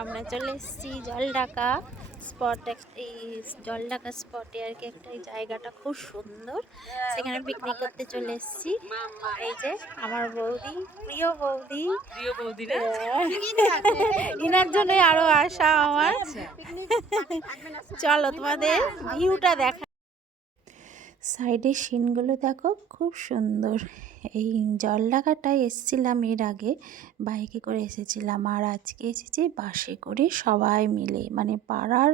আমরা চলে এসেছি জলঢাকা স্পট। এই জলঢাকা স্পটে আর কি একটা জায়গাটা খুব সুন্দর, সেখানে পিকনিক করতে চলে এসেছি। এই যে আমার বৌদি, প্রিয় বৌদি, ইনার জন্যই আরো আশা আমার। চলো তোমাদের ভিউটা দেখা। সাইডের সিনগুলো দেখো, খুব সুন্দর। এই জলঢাকাটায় এসেছিলাম এর আগে, বাইকে করে এসেছিলাম, আর আজকে এসেছি বাসে করে সবাই মিলে, মানে পাড়ার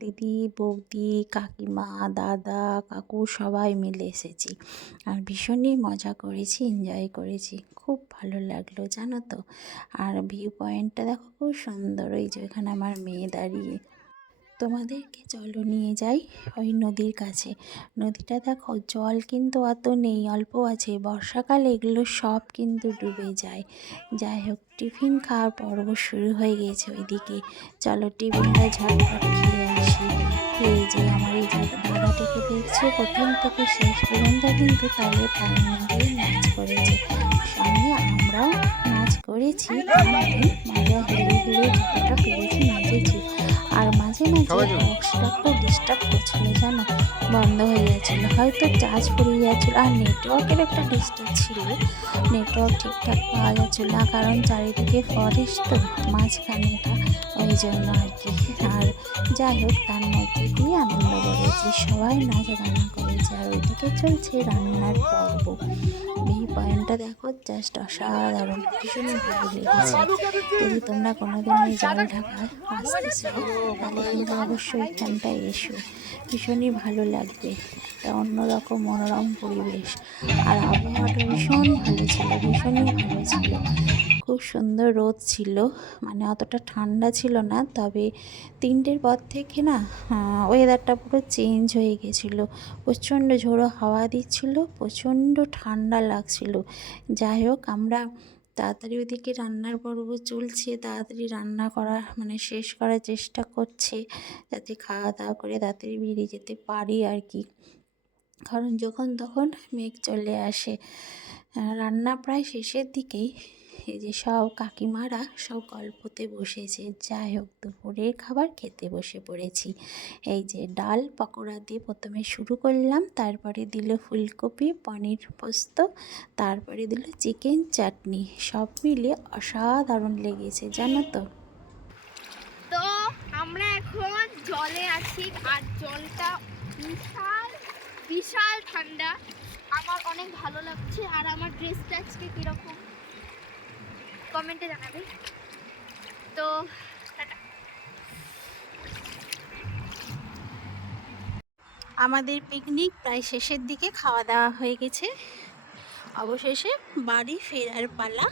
দিদি, বৌদি, কাকিমা, দাদা, কাকু সবাই মিলে এসেছি। আর ভীষণই মজা করেছি, এনজয় করেছি, খুব ভালো লাগলো জানো তো। আর ভিউ পয়েন্টটা দেখো, খুব সুন্দর। ওই যে এখানে আমার মেয়ে দাঁড়িয়ে। তোমাদেরকে চলো নিয়ে যাই ওই নদীর কাছে। নদীটা দেখো, জল কিন্তু অত নেই, অল্প আছে। বর্ষাকালে এগুলো সব কিন্তু ডুবে যায়। যাই হোক, টিফিন খাওয়ার পর্ব শুরু হয়ে গেছে ওইদিকে। চলো টিফিনটা ঝটপট খেয়ে আসি। এই যে আমার এই দাদাটিকে দেখছি, প্রথম থেকে শেষ পর্যন্ত কিন্তু তালে তাল মিলিয়ে নাচ করেছে। সঙ্গে আমরাও নাচ করেছি, মজা হেলে হেলে যতটা পেরেছি নেচেছি। আর মাঝে মাঝে বক্সটা খুব ডিস্টার্ব করছিল জানো, বন্ধ হয়ে যাচ্ছিল, হয়তো চার্জ ফুরিয়ে যাচ্ছিল। আর নেটওয়ার্কের একটা ডিস্টার্ব ছিল, নেটওয়ার্ক ঠিকঠাক পাওয়া যাচ্ছিল না, কারণ চারিদিকে ফরেস্ট তো মাঝখানেটা, ওই জন্য আর কি। আর যাই হোক, তার মধ্যে দিয়ে আনন্দ করেছি, সবাই নাচ গানা করেছে। আর ওইদিকে চলছে রান্নার পর্ব। এই পয়েন্টটা দেখো, জাস্ট অসাধারণ, ভীষণই ভালো লেগেছে। যদি তোমরা কোনোদিন এই জলঢাকায় আসতে চাও, তাহলে কিন্তু অবশ্যই এখানটায় এসো, ভীষণই ভালো লাগবে। একটা অন্যরকম মনোরম পরিবেশ। আর আবহাওয়াটা ভীষণ ভালো ছিল, ভীষণই ভালো ছিল। খুব সুন্দর রোদ ছিল, মানে অতটা ঠান্ডা ছিল না, তবে 3টের পর থেকে না ওয়েদারটা পুরো চেঞ্জ হয়ে গেছিলো। প্রচণ্ড ঝোড়ো হাওয়া দিচ্ছিল, প্রচণ্ড ঠান্ডা লাগছিল। যাই হোক, আমরা তাড়াতাড়ি ওইদিকে রান্নার পর্ব চলছে, তাড়াতাড়ি রান্না করা মানে শেষ করার চেষ্টা করছে, যাতে খাওয়া দাওয়া করে তাড়াতাড়ি বেরিয়ে যেতে পারি আর কি। কারণ যখন তখন মেঘ চলে আসে। রান্না প্রায় শেষের দিকেই। এই যে সব কাকিমারা সব গল্পতে বসেছে। যাই হোক, দুপুরের খাবার খেতে বসে পড়েছি। এই যে ডাল পকোড়া দিয়ে প্রথমে শুরু করলাম, তারপরে দিল ফুলকপি পনির পোস্ত, তারপরে দিল চিকেন চাটনি। সব মিলে অসাধারণ লেগেছে জানো তো। তো আমরা এখন জলে আছি, আর জলটা বিশাল বিশাল ঠান্ডা। আমার অনেক ভালো লাগছে। আর আমার ড্রেসটা আজকে কীরকম কমেন্টে জানাবে। তো টাটা। আমাদের পিকনিক প্রায় শেষের দিকে, খাওয়া দাওয়া হয়ে গেছে, অবশেষে বাড়ি ফেরার পালা।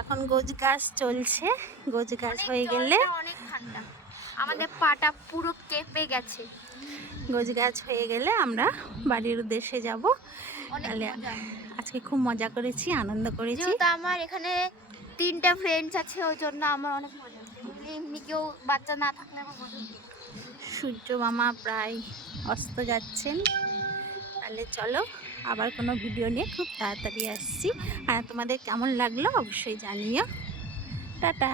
এখন গোছগাছ চলছে, গোছগাছ হয়ে গেলে অনেক ঠান্ডা, আমাদের পাটা পুরো কেঁপে গেছে। গোছগাছ হয়ে গেলে আমরা বাড়ির উদ্দেশ্যে যাব। তাহলে আজকে খুব মজা করেছি, আনন্দ করেছি। যেহেতু আমার এখানে 3টা ফ্রেন্ডস আছে, ওই জন্য আমার অনেক মজা। এমনি কেউ বাচ্চা না থাকলে আমার মজা। সূর্য মামা প্রায় অস্ত যাচ্ছেন। তাহলে চলো, আবার কোনো ভিডিও নিয়ে খুব তাড়াতাড়ি আসছি। আর তোমাদের কেমন লাগলো অবশ্যই জানিও। টাটা।